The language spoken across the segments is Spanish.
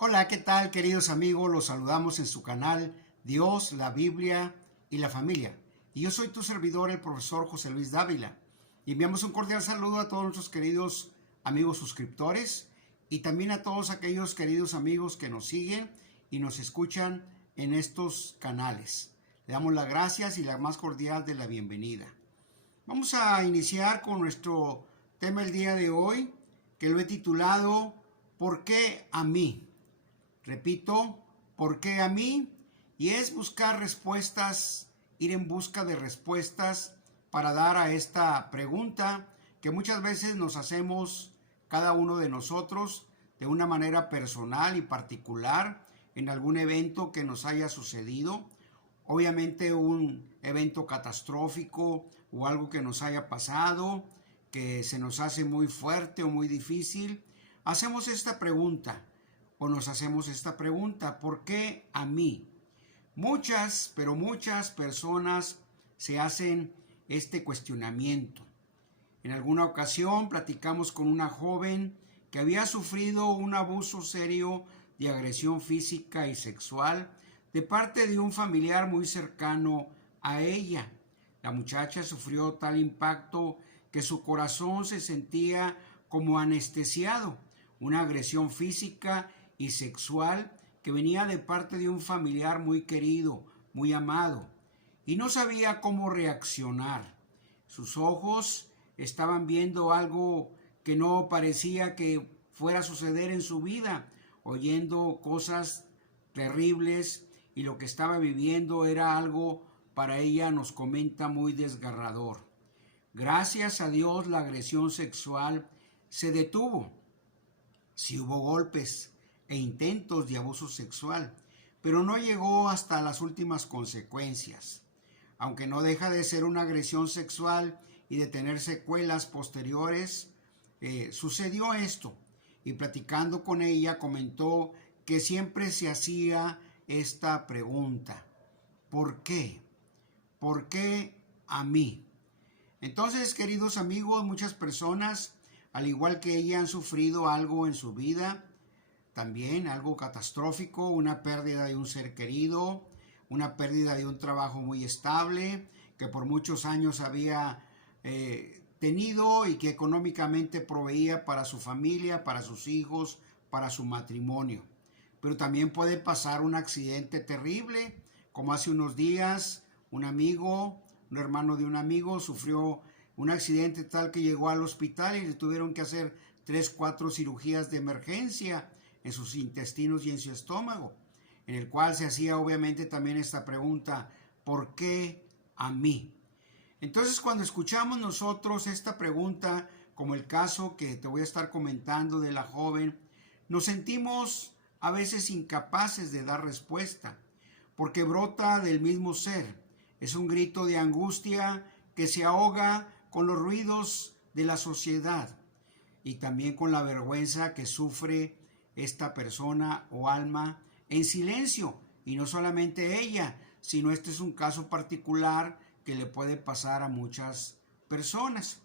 Hola, ¿qué tal, queridos amigos? Los saludamos en su canal Dios, la Biblia y la familia. Y yo soy tu servidor, el profesor José Luis Dávila. Y enviamos un cordial saludo a todos nuestros queridos amigos suscriptores y también a todos aquellos queridos amigos que nos siguen y nos escuchan en estos canales. Le damos las gracias y la más cordial de la bienvenida. Vamos a iniciar con nuestro tema el día de hoy, que lo he titulado ¿Por qué a mí? Repito, ¿por qué a mí? Y es buscar respuestas, ir en busca de respuestas para dar a esta pregunta que muchas veces nos hacemos cada uno de nosotros de una manera personal y particular en algún evento que nos haya sucedido. Obviamente un evento catastrófico o algo que nos haya pasado, que se nos hace muy fuerte o muy difícil. Hacemos esta pregunta. O nos hacemos esta pregunta, ¿por qué a mí? Muchas, pero muchas personas se hacen este cuestionamiento. En alguna ocasión platicamos con una joven que había sufrido un abuso serio de agresión física y sexual de parte de un familiar muy cercano a ella. La muchacha sufrió tal impacto que su corazón se sentía como anestesiado, una agresión física y sexual que venía de parte de un familiar muy querido, muy amado, y no sabía cómo reaccionar. Sus ojos estaban viendo algo que no parecía que fuera a suceder en su vida, oyendo cosas terribles, y lo que estaba viviendo era algo para ella, nos comenta, muy desgarrador. Gracias a Dios la agresión sexual se detuvo. Sí hubo golpes e intentos de abuso sexual, pero no llegó hasta las últimas consecuencias. Aunque no deja de ser una agresión sexual y de tener secuelas posteriores, sucedió esto. Y platicando con ella comentó que siempre se hacía esta pregunta: ¿por qué? ¿Por qué a mí? Entonces, queridos amigos, muchas personas, al igual que ella, han sufrido algo en su vida, también algo catastrófico, una pérdida de un ser querido, una pérdida de un trabajo muy estable que por muchos años había tenido y que económicamente proveía para su familia, para sus hijos, para su matrimonio. Pero también puede pasar un accidente terrible, como hace unos días un amigo, un hermano de un amigo, sufrió un accidente tal que llegó al hospital y le tuvieron que hacer 3, 4 cirugías de emergencia en sus intestinos y en su estómago, en el cual se hacía obviamente también esta pregunta: ¿por qué a mí? Entonces, cuando escuchamos nosotros esta pregunta, como el caso que te voy a estar comentando de la joven, nos sentimos a veces incapaces de dar respuesta, porque brota del mismo ser. Es un grito de angustia que se ahoga con los ruidos de la sociedad y también con la vergüenza que sufre esta persona o alma en silencio. Y no solamente ella, sino este es un caso particular que le puede pasar a muchas personas.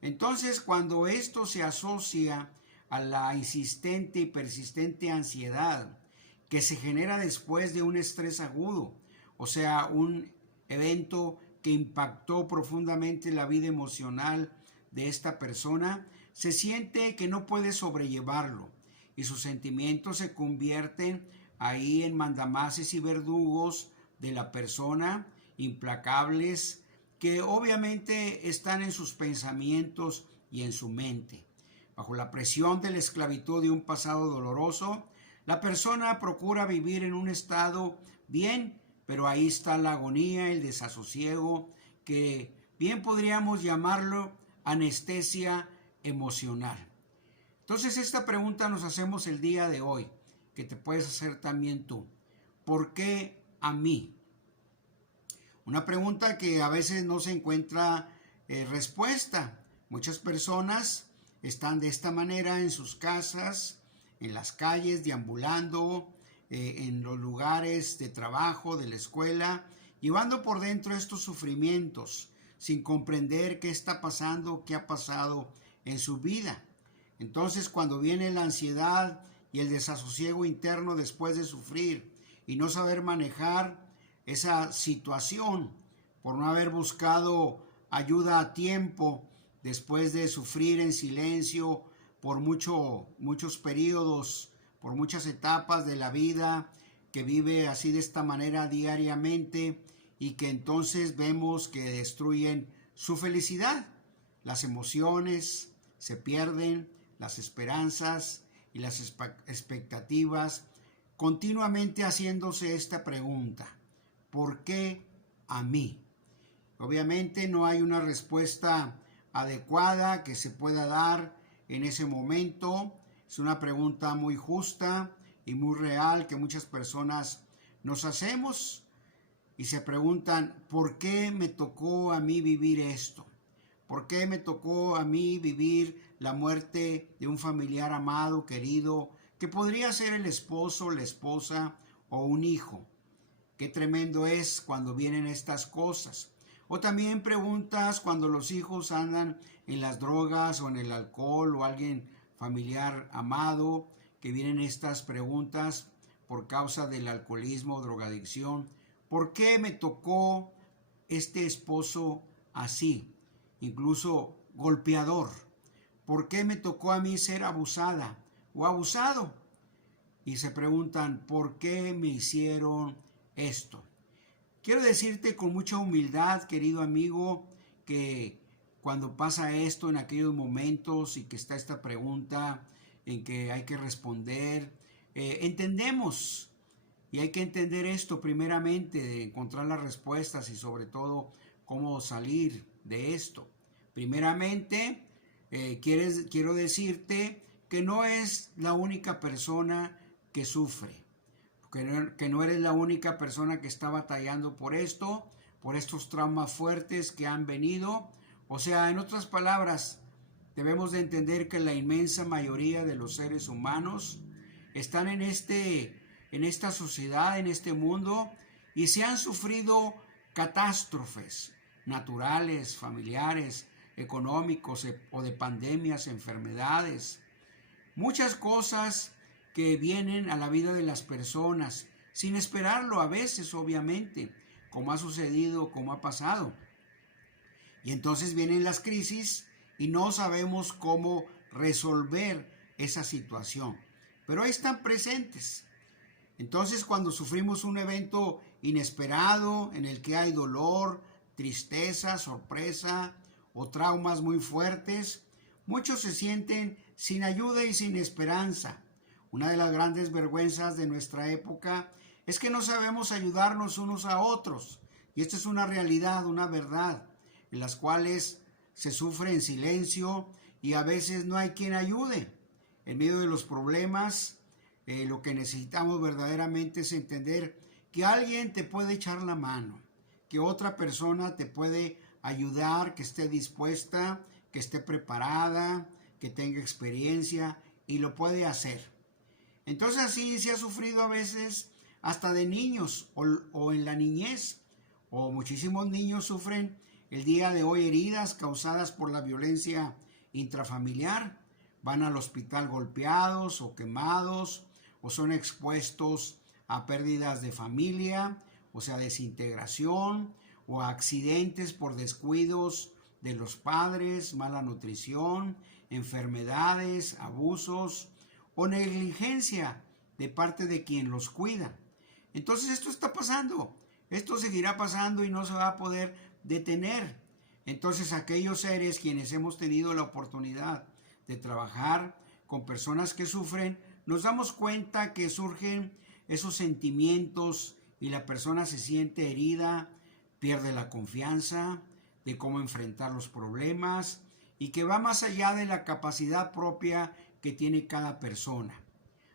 Entonces, cuando esto se asocia a la insistente y persistente ansiedad que se genera después de un estrés agudo, o sea, un evento que impactó profundamente la vida emocional de esta persona, se siente que no puede sobrellevarlo y sus sentimientos se convierten ahí en mandamases y verdugos de la persona, implacables, que obviamente están en sus pensamientos y en su mente. Bajo la presión de la esclavitud de un pasado doloroso, la persona procura vivir en un estado bien, pero ahí está la agonía, el desasosiego, que bien podríamos llamarlo anestesia emocional. Entonces, esta pregunta nos hacemos el día de hoy, que te puedes hacer también tú. ¿Por qué a mí? Una pregunta que a veces no se encuentra respuesta. Muchas personas están de esta manera en sus casas, en las calles, deambulando, en los lugares de trabajo, de la escuela, llevando por dentro estos sufrimientos, sin comprender qué está pasando, qué ha pasado en su vida. Entonces, cuando viene la ansiedad y el desasosiego interno después de sufrir y no saber manejar esa situación por no haber buscado ayuda a tiempo después de sufrir en silencio por muchos periodos, por muchas etapas de la vida, que vive así de esta manera diariamente y que entonces vemos que destruyen su felicidad. Las emociones se pierden, las esperanzas y las expectativas, continuamente haciéndose esta pregunta: ¿por qué a mí? Obviamente no hay una respuesta adecuada que se pueda dar en ese momento. Es una pregunta muy justa y muy real que muchas personas nos hacemos y se preguntan: ¿por qué me tocó a mí vivir esto? ¿Por qué me tocó a mí vivir la muerte de un familiar amado, querido, que podría ser el esposo, la esposa o un hijo? Qué tremendo es cuando vienen estas cosas. O también preguntas cuando los hijos andan en las drogas o en el alcohol, o alguien familiar amado, que vienen estas preguntas por causa del alcoholismo o drogadicción. ¿Por qué me tocó este esposo así? Incluso golpeador. ¿Por qué me tocó a mí ser abusada o abusado? Y se preguntan: ¿por qué me hicieron esto? Quiero decirte con mucha humildad, querido amigo, que cuando pasa esto en aquellos momentos y que está esta pregunta en que hay que responder, entendemos, y hay que entender esto primeramente, de encontrar las respuestas y sobre todo cómo salir de esto. Primeramente, quiero decirte que no es la única persona que sufre. Que no eres la única persona que está batallando por esto, por estos traumas fuertes que han venido. O sea, en otras palabras, debemos de entender que la inmensa mayoría de los seres humanos están en esta sociedad, en este mundo, y se han sufrido catástrofes naturales, familiares, económicos o de pandemias, enfermedades. Muchas cosas que vienen a la vida de las personas sin esperarlo a veces, obviamente, como ha sucedido, como ha pasado. Y entonces vienen las crisis y no sabemos cómo resolver esa situación, pero ahí están presentes. Entonces, cuando sufrimos un evento inesperado en el que hay dolor, tristeza, sorpresa o traumas muy fuertes, muchos se sienten sin ayuda y sin esperanza. Una de las grandes vergüenzas de nuestra época es que no sabemos ayudarnos unos a otros. Y esta es una realidad, una verdad, en las cuales se sufre en silencio y a veces no hay quien ayude. En medio de los problemas, lo que necesitamos verdaderamente es entender que alguien te puede echar la mano, que otra persona te puede ayudar, que esté dispuesta, que esté preparada, que tenga experiencia y lo puede hacer. Entonces así se ha sufrido a veces hasta de niños o en la niñez, o muchísimos niños sufren el día de hoy heridas causadas por la violencia intrafamiliar. Van al hospital golpeados o quemados, o son expuestos a pérdidas de familia, o sea, desintegración, o a accidentes por descuidos de los padres, mala nutrición, enfermedades, abusos o negligencia de parte de quien los cuida. Entonces esto está pasando, esto seguirá pasando y no se va a poder detener. Entonces aquellos seres quienes hemos tenido la oportunidad de trabajar con personas que sufren, nos damos cuenta que surgen esos sentimientos y la persona se siente herida, pierde la confianza de cómo enfrentar los problemas y que va más allá de la capacidad propia que tiene cada persona.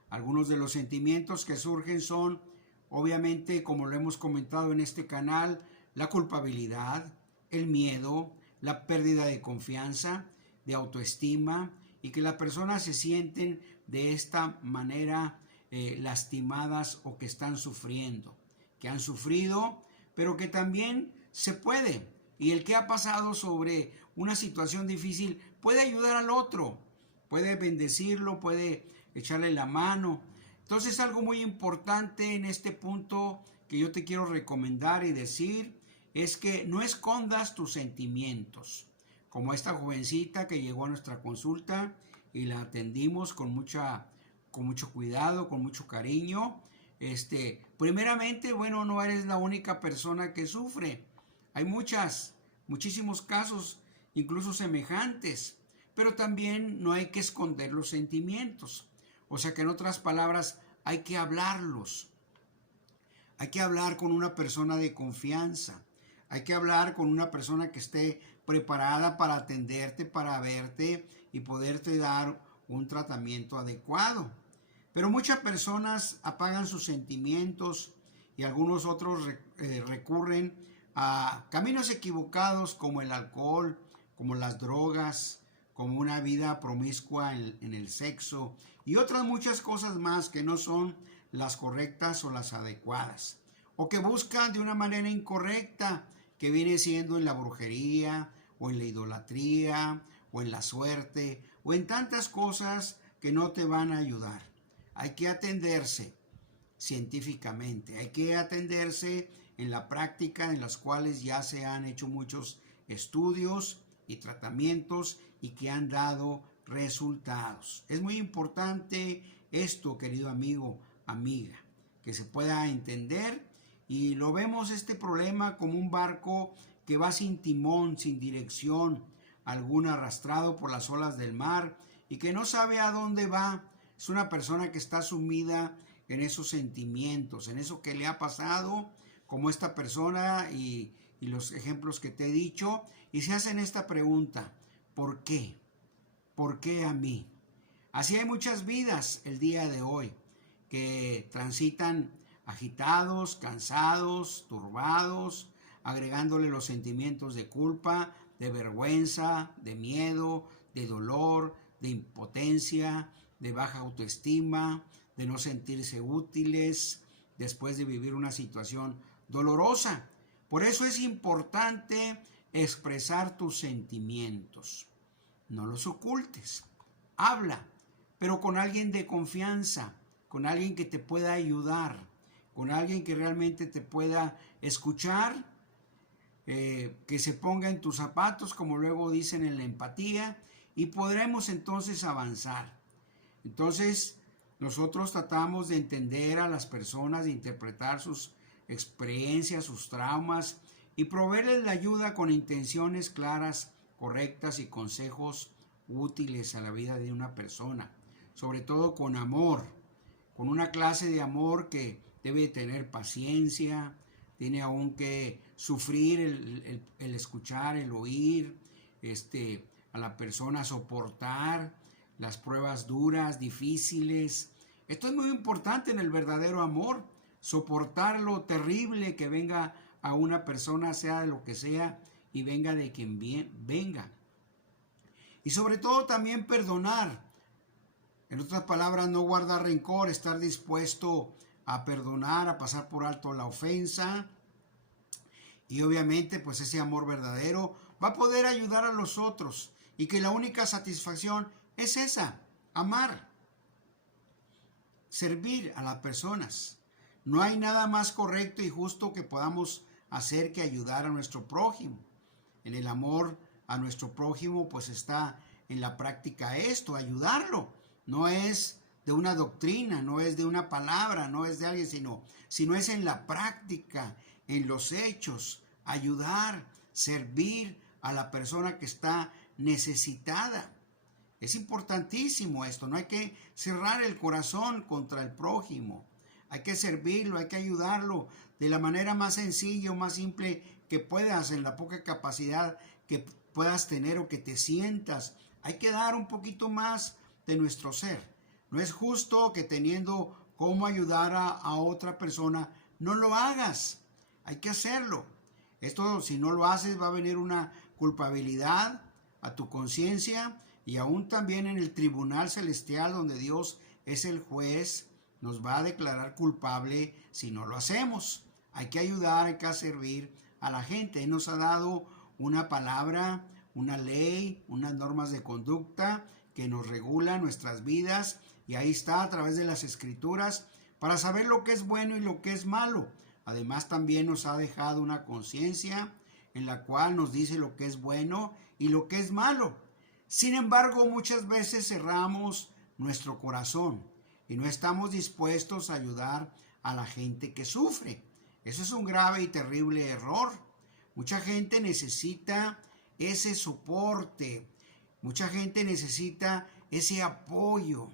Algunos de los sentimientos que surgen son, obviamente, como lo hemos comentado en este canal, la culpabilidad, el miedo, la pérdida de confianza, de autoestima, y que las personas se sienten de esta manera lastimadas o que están sufriendo, que han sufrido, pero que también se puede. Y el que ha pasado sobre una situación difícil puede ayudar al otro, puede bendecirlo, puede echarle la mano. Entonces algo muy importante en este punto que yo te quiero recomendar y decir es que no escondas tus sentimientos, como esta jovencita que llegó a nuestra consulta y la atendimos con mucho cuidado, con mucho cariño. Primeramente, bueno, no eres la única persona que sufre. Hay muchísimos casos, incluso semejantes, pero también no hay que esconder los sentimientos. O sea que en otras palabras, hay que hablarlos. Hay que hablar con una persona de confianza. Hay que hablar con una persona que esté preparada para atenderte, para verte y poderte dar un tratamiento adecuado. Pero muchas personas apagan sus sentimientos y algunos otros recurren a caminos equivocados como el alcohol, como las drogas, como una vida promiscua en el sexo y otras muchas cosas más que no son las correctas o las adecuadas, o que buscan de una manera incorrecta, que viene siendo en la brujería o en la idolatría o en la suerte o en tantas cosas que no te van a ayudar. Hay que atenderse científicamente, hay que atenderse en la práctica, en las cuales ya se han hecho muchos estudios y tratamientos y que han dado resultados. Es muy importante esto, querido amigo, amiga, que se pueda entender, y lo vemos este problema como un barco que va sin timón, sin dirección alguna, arrastrado por las olas del mar y que no sabe a dónde va. Es una persona que está sumida en esos sentimientos, en eso que le ha pasado, como esta persona y los ejemplos que te he dicho, y se hacen esta pregunta: ¿por qué? ¿Por qué a mí? Así hay muchas vidas el día de hoy que transitan agitados, cansados, turbados, agregándole los sentimientos de culpa, de vergüenza, de miedo, de dolor, de impotencia, de baja autoestima, de no sentirse útiles después de vivir una situación dolorosa. Por eso es importante expresar tus sentimientos. No los ocultes. Habla, pero con alguien de confianza, con alguien que te pueda ayudar, con alguien que realmente te pueda escuchar, que se ponga en tus zapatos, como luego dicen, en la empatía, y podremos entonces avanzar. Entonces, nosotros tratamos de entender a las personas, de interpretar sus experiencias, sus traumas, y proveerles la ayuda con intenciones claras, correctas y consejos útiles a la vida de una persona, sobre todo con amor, con una clase de amor que debe tener paciencia, tiene aún que sufrir el escuchar, el oír, a la persona, soportar las pruebas duras, difíciles. Esto es muy importante en el verdadero amor, soportar lo terrible que venga a una persona, sea de lo que sea, y venga de quien venga. Y sobre todo también perdonar. En otras palabras, no guardar rencor, estar dispuesto a perdonar, a pasar por alto la ofensa. Y obviamente, pues ese amor verdadero va a poder ayudar a los otros. Y que la única satisfacción es esa: amar, servir a las personas. No hay nada más correcto y justo que podamos hacer que ayudar a nuestro prójimo. En el amor a nuestro prójimo, pues está en la práctica esto, ayudarlo. No es de una doctrina, no es de una palabra, no es de alguien, sino es en la práctica, en los hechos, ayudar, servir a la persona que está necesitada. Es importantísimo esto, no hay que cerrar el corazón contra el prójimo. Hay que servirlo, hay que ayudarlo de la manera más sencilla o más simple que puedas, en la poca capacidad que puedas tener o que te sientas. Hay que dar un poquito más de nuestro ser. No es justo que teniendo cómo ayudar a otra persona, no lo hagas. Hay que hacerlo. Esto, si no lo haces, va a venir una culpabilidad a tu conciencia, y aún también en el tribunal celestial, donde Dios es el juez, nos va a declarar culpable si no lo hacemos. Hay que ayudar, hay que servir a la gente. Él nos ha dado una palabra, una ley, unas normas de conducta que nos regulan nuestras vidas Y ahí está a través de las escrituras para saber lo que es bueno y lo que es malo. Además también nos ha dejado una conciencia en la cual nos dice lo que es bueno y lo que es malo. Sin embargo, muchas veces cerramos nuestro corazón y no estamos dispuestos a ayudar a la gente que sufre. Eso es un grave y terrible error. Mucha gente necesita ese soporte. Mucha gente necesita ese apoyo.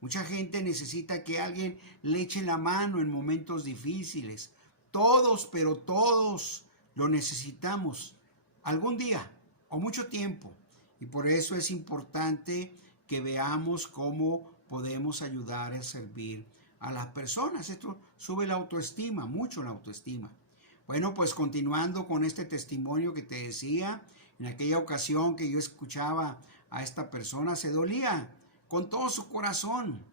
Mucha gente necesita que alguien le eche la mano en momentos difíciles. Todos, pero todos lo necesitamos algún día o mucho tiempo. Y por eso es importante que veamos cómo podemos ayudar a servir a las personas. Esto sube la autoestima, mucho la autoestima. Bueno, pues continuando con este testimonio que te decía, en aquella ocasión que yo escuchaba a esta persona, se dolía con todo su corazón.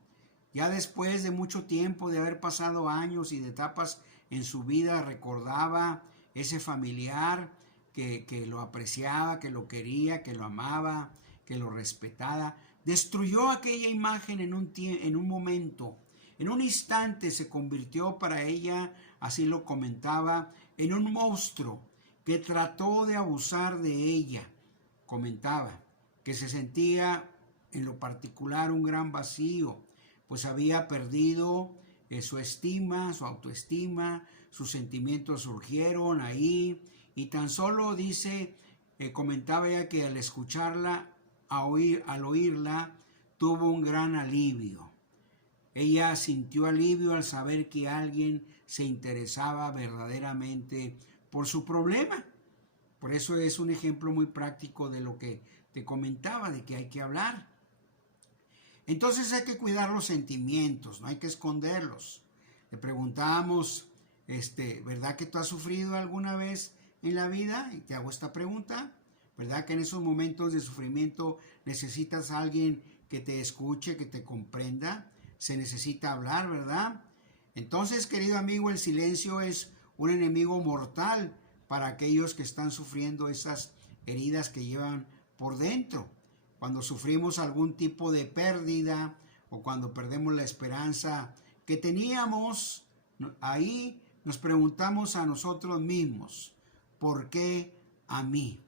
Ya después de mucho tiempo, de haber pasado años y de etapas en su vida, recordaba ese familiar que lo apreciaba, que lo quería, que lo amaba, que lo respetaba. Destruyó aquella imagen en un momento, en un instante se convirtió para ella, así lo comentaba, en un monstruo que trató de abusar de ella. Comentaba que se sentía en lo particular un gran vacío, pues había perdido su estima, su autoestima, sus sentimientos surgieron ahí y tan solo dice, comentaba ella que al escucharla, al oírla, tuvo un gran alivio. Ella sintió alivio al saber que alguien se interesaba verdaderamente por su problema. Por eso es un ejemplo muy práctico de lo que te comentaba, de que hay que hablar. Entonces hay que cuidar los sentimientos, no hay que esconderlos. Le preguntamos, ¿verdad que tú has sufrido alguna vez en la vida? Y te hago esta pregunta, ¿verdad que en esos momentos de sufrimiento necesitas a alguien que te escuche, que te comprenda? Se necesita hablar, ¿verdad? Entonces, querido amigo, el silencio es un enemigo mortal para aquellos que están sufriendo esas heridas que llevan por dentro. Cuando sufrimos algún tipo de pérdida o cuando perdemos la esperanza que teníamos, ahí nos preguntamos a nosotros mismos, ¿por qué a mí?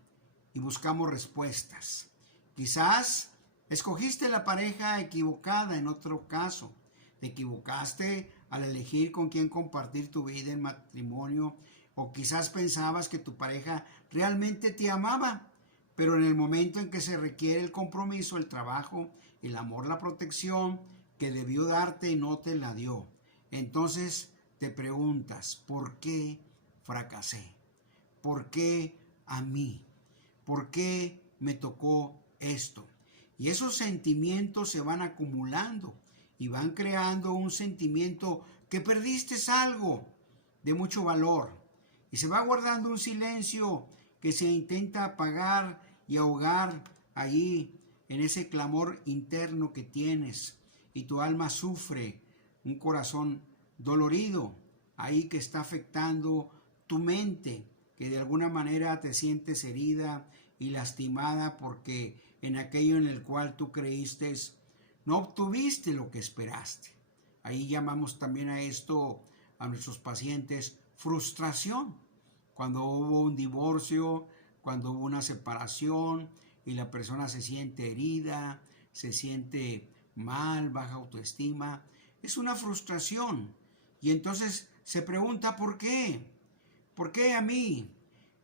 Y buscamos respuestas. Quizás escogiste la pareja equivocada en otro caso. Te equivocaste al elegir con quién compartir tu vida en matrimonio, o quizás pensabas que tu pareja realmente te amaba, pero en el momento en que se requiere el compromiso, el trabajo, el amor, la protección que debió darte, no te la dio. Entonces te preguntas, ¿por qué fracasé? ¿Por qué a mí? ¿Por qué me tocó esto? Y esos sentimientos se van acumulando y van creando un sentimiento que perdiste algo de mucho valor. Y se va guardando un silencio que se intenta apagar y ahogar allí en ese clamor interno que tienes. Y tu alma sufre, un corazón dolorido, ahí que está afectando tu mente, que de alguna manera te sientes herida y lastimada porque en aquello en el cual tú creíste no obtuviste lo que esperaste. Ahí llamamos también a esto, a nuestros pacientes, frustración. Cuando hubo un divorcio, cuando hubo una separación y la persona se siente herida, se siente mal, baja autoestima, es una frustración. Y entonces se pregunta, ¿por qué? ¿Por qué a mí?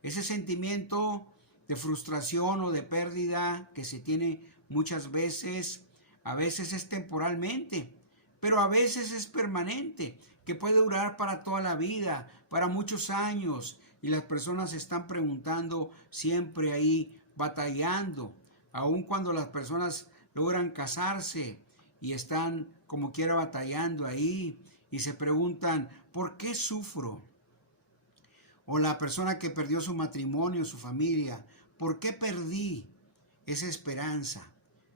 Ese sentimiento de frustración o de pérdida que se tiene muchas veces, a veces es temporalmente, pero a veces es permanente, que puede durar para toda la vida, para muchos años, y las personas se están preguntando siempre ahí, batallando, aun cuando las personas logran casarse y están como quiera batallando ahí, y se preguntan, ¿por qué sufro? O la persona que perdió su matrimonio, su familia, ¿por qué perdí esa esperanza?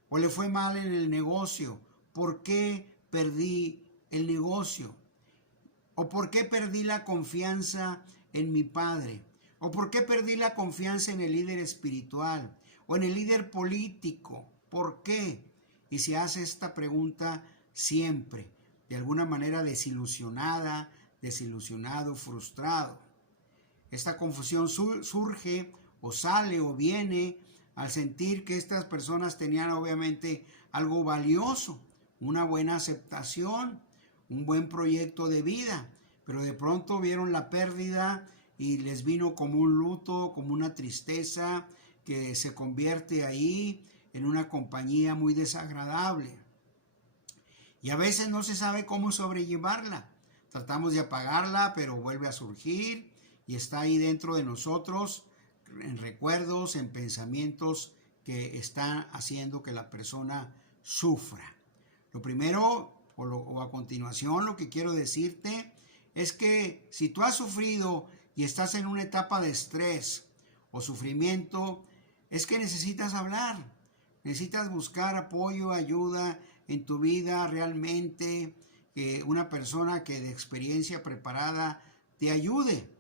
O le fue mal en el negocio, ¿por qué perdí el negocio? ¿O por qué perdí la confianza en mi padre? ¿O por qué perdí la confianza en el líder espiritual? ¿O en el líder político? ¿Por qué? Y se hace esta pregunta siempre, de alguna manera desilusionada, desilusionado, frustrado. Esta confusión surge o sale o viene al sentir que estas personas tenían obviamente algo valioso, una buena aceptación, un buen proyecto de vida, pero de pronto vieron la pérdida y les vino como un luto, como una tristeza que se convierte ahí en una compañía muy desagradable. Y a veces no se sabe cómo sobrellevarla. Tratamos de apagarla, pero vuelve a surgir y está ahí dentro de nosotros, en recuerdos, en pensamientos que están haciendo que la persona sufra. Lo primero, o a continuación, lo que quiero decirte es que si tú has sufrido y estás en una etapa de estrés o sufrimiento, es que necesitas hablar, necesitas buscar apoyo, ayuda en tu vida realmente, una persona que de experiencia preparada te ayude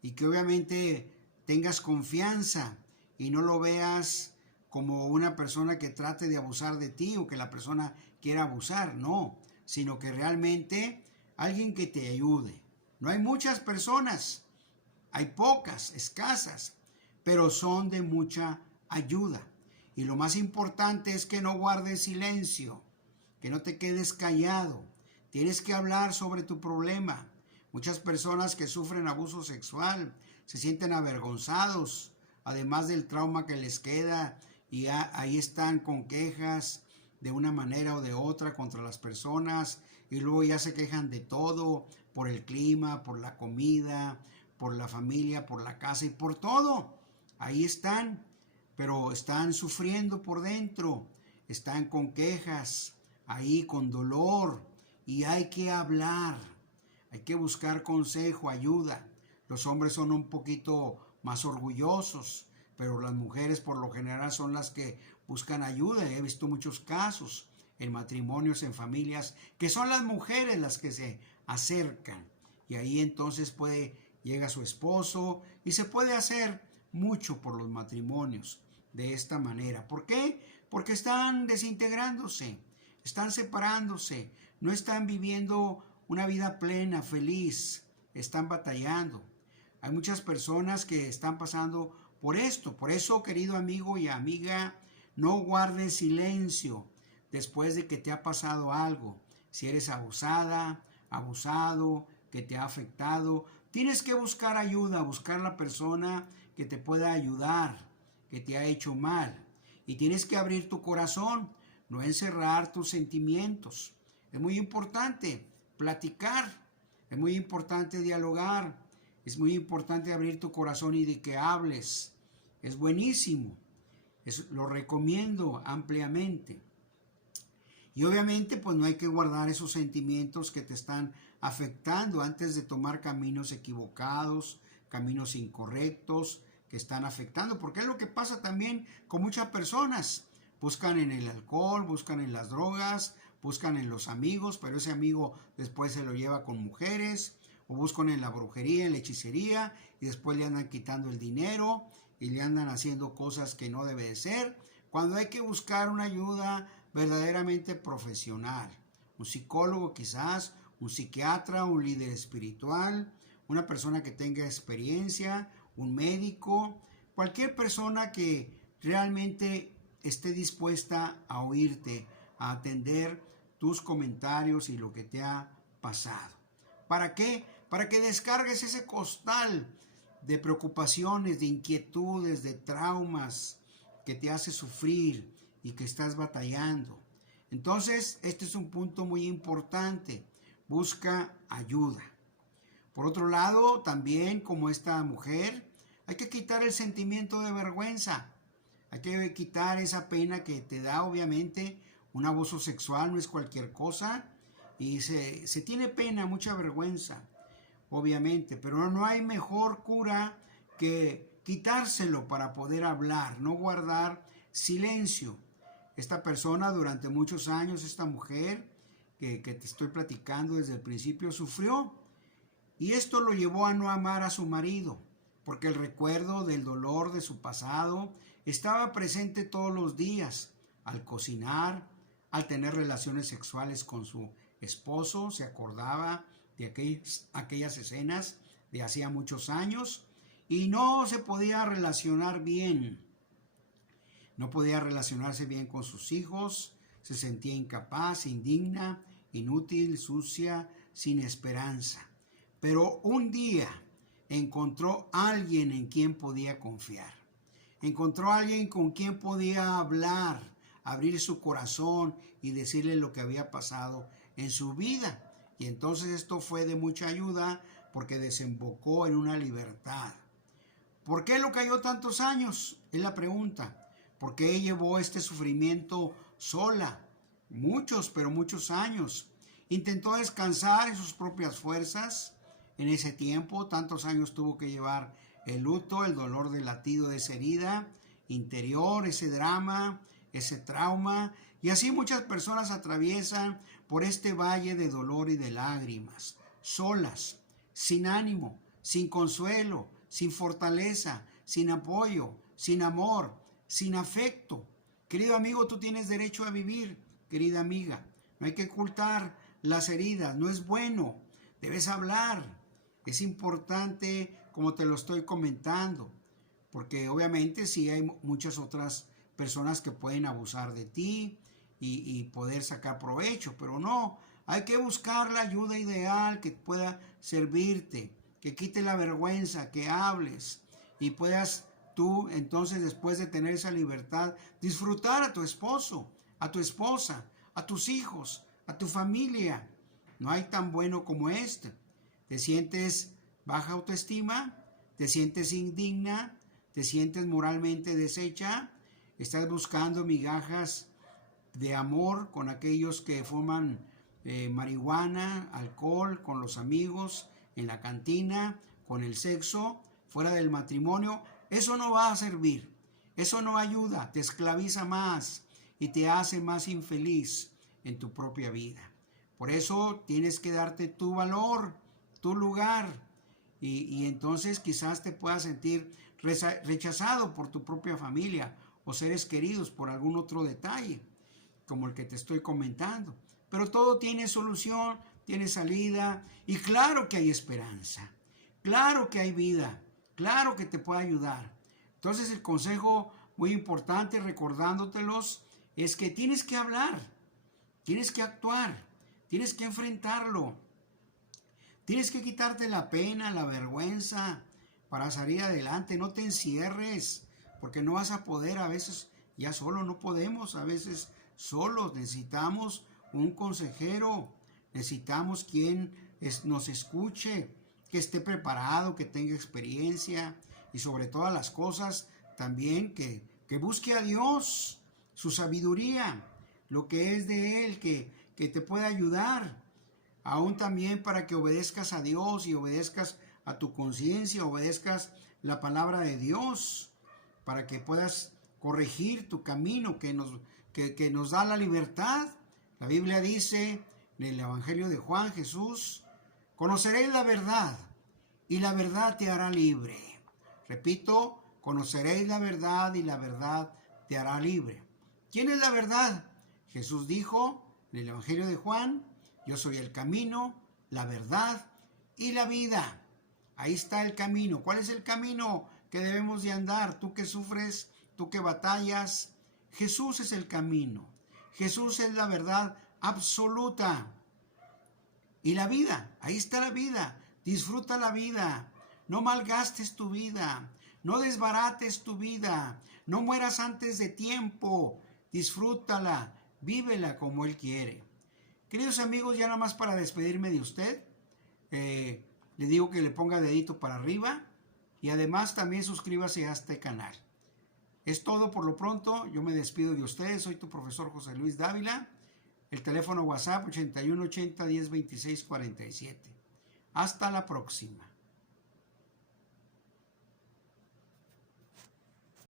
y que obviamente tengas confianza y no lo veas como una persona que trate de abusar de ti o que la persona quiera abusar, no, sino que realmente alguien que te ayude. No hay muchas personas, hay pocas, escasas, pero son de mucha ayuda. Y lo más importante es que no guardes silencio, que no te quedes callado. Tienes que hablar sobre tu problema. Muchas personas que sufren abuso sexual se sienten avergonzados, además del trauma que les queda, y ahí están con quejas de una manera o de otra contra las personas, y luego ya se quejan de todo, por el clima, por la comida, por la familia, por la casa y por todo. Ahí están, pero están sufriendo por dentro, están con quejas, ahí con dolor, y hay que hablar, hay que buscar consejo, ayuda. Los hombres son un poquito más orgullosos, pero las mujeres por lo general son las que buscan ayuda. He visto muchos casos en matrimonios, en familias, que son las mujeres las que se acercan. Y ahí entonces llega su esposo y se puede hacer mucho por los matrimonios de esta manera. ¿Por qué? Porque están desintegrándose, están separándose, no están viviendo una vida plena, feliz, están batallando. Hay muchas personas que están pasando por esto. Por eso, querido amigo y amiga, no guardes silencio después de que te ha pasado algo. Si eres abusada, abusado, que te ha afectado, tienes que buscar ayuda, buscar la persona que te pueda ayudar, que te ha hecho mal. Y tienes que abrir tu corazón, no encerrar tus sentimientos. Es muy importante platicar, es muy importante dialogar, es muy importante abrir tu corazón y de que hables. Es buenísimo, lo recomiendo ampliamente. Y obviamente pues no hay que guardar esos sentimientos que te están afectando antes de tomar caminos equivocados, caminos incorrectos que están afectando, porque es lo que pasa también con muchas personas. Buscan en el alcohol, buscan en las drogas, buscan en los amigos, pero ese amigo después se lo lleva con mujeres, o buscan en la brujería, en la hechicería, y después le andan quitando el dinero y le andan haciendo cosas que no debe de ser, cuando hay que buscar una ayuda verdaderamente profesional, un psicólogo quizás, un psiquiatra, un líder espiritual, una persona que tenga experiencia, un médico, cualquier persona que realmente esté dispuesta a oírte, a atender tus comentarios y lo que te ha pasado. ¿Para qué? Para que descargues ese costal de preocupaciones, de inquietudes, de traumas que te hace sufrir y que estás batallando. Entonces, este es un punto muy importante. Busca ayuda. Por otro lado, también como esta mujer, hay que quitar el sentimiento de vergüenza. Hay que quitar esa pena que te da, obviamente, un abuso sexual, no es cualquier cosa. Y se tiene pena, mucha vergüenza, obviamente. Pero no hay mejor cura que quitárselo para poder hablar, no guardar silencio. Esta persona durante muchos años, esta mujer que te estoy platicando desde el principio, sufrió. Y esto lo llevó a no amar a su marido, porque el recuerdo del dolor de su pasado estaba presente todos los días, al cocinar, al tener relaciones sexuales con su esposo. Se acordaba de aquellas escenas de hacía muchos años y no se podía relacionar bien. No podía relacionarse bien con sus hijos, se sentía incapaz, indigna, inútil, sucia, sin esperanza. Pero un día encontró a alguien en quien podía confiar. Encontró a alguien con quien podía hablar, abrir su corazón y decirle lo que había pasado en su vida. Y entonces esto fue de mucha ayuda porque desembocó en una libertad. ¿Por qué lo cayó tantos años? Es la pregunta. ¿Por qué llevó este sufrimiento sola? Muchos, pero muchos años. Intentó descansar en sus propias fuerzas. En ese tiempo, tantos años tuvo que llevar el luto, el dolor del latido de esa herida interior, ese drama, ese trauma. Y así muchas personas atraviesan por este valle de dolor y de lágrimas, solas, sin ánimo, sin consuelo, sin fortaleza, sin apoyo, sin amor, sin afecto. Querido amigo, tú tienes derecho a vivir, querida amiga. No hay que ocultar las heridas, no es bueno. Debes hablar. Es importante, como te lo estoy comentando, porque obviamente sí hay muchas otras personas que pueden abusar de ti y poder sacar provecho, pero no, hay que buscar la ayuda ideal que pueda servirte, que quite la vergüenza, que hables y puedas tú entonces, después de tener esa libertad, disfrutar a tu esposo, a tu esposa, a tus hijos, a tu familia. No hay tan bueno como este. ¿Te sientes baja autoestima? ¿Te sientes indigna? ¿Te sientes moralmente deshecha? ¿Estás buscando migajas de amor con aquellos que fuman marihuana, alcohol, con los amigos, en la cantina, con el sexo, fuera del matrimonio? Eso no va a servir. Eso no ayuda. Te esclaviza más y te hace más infeliz en tu propia vida. Por eso tienes que darte tu valor, tu lugar. Y entonces quizás te puedas sentir rechazado por tu propia familia o seres queridos por algún otro detalle, como el que te estoy comentando. Pero todo tiene solución, tiene salida y claro que hay esperanza, claro que hay vida, claro que te puede ayudar. Entonces el consejo muy importante, recordándotelos, es que tienes que hablar, tienes que actuar, tienes que enfrentarlo. Tienes que quitarte la pena, la vergüenza para salir adelante. No te encierres, porque no vas a poder. A veces ya solo no podemos, a veces solos. Necesitamos un consejero, necesitamos quien nos escuche, que esté preparado, que tenga experiencia y sobre todas las cosas también que busque a Dios, su sabiduría, lo que es de Él, que te pueda ayudar. Aún también para que obedezcas a Dios y obedezcas a tu conciencia, obedezcas la palabra de Dios, para que puedas corregir tu camino que nos da la libertad. La Biblia dice en el Evangelio de Juan, Jesús, conoceréis la verdad y la verdad te hará libre. Repito, conoceréis la verdad y la verdad te hará libre. ¿Quién es la verdad? Jesús dijo en el Evangelio de Juan, yo soy el camino, la verdad y la vida. Ahí está el camino. ¿Cuál es el camino que debemos de andar? Tú que sufres, tú que batallas. Jesús es el camino. Jesús es la verdad absoluta. Y la vida, ahí está la vida. Disfruta la vida. No malgastes tu vida. No desbarates tu vida. No mueras antes de tiempo. Disfrútala. Vívela como Él quiere. Queridos amigos, ya nada más para despedirme de usted, le digo que le ponga dedito para arriba y además también suscríbase a este canal. Es todo por lo pronto, yo me despido de ustedes, soy tu profesor José Luis Dávila, el teléfono WhatsApp 8180 1026 47. Hasta la próxima.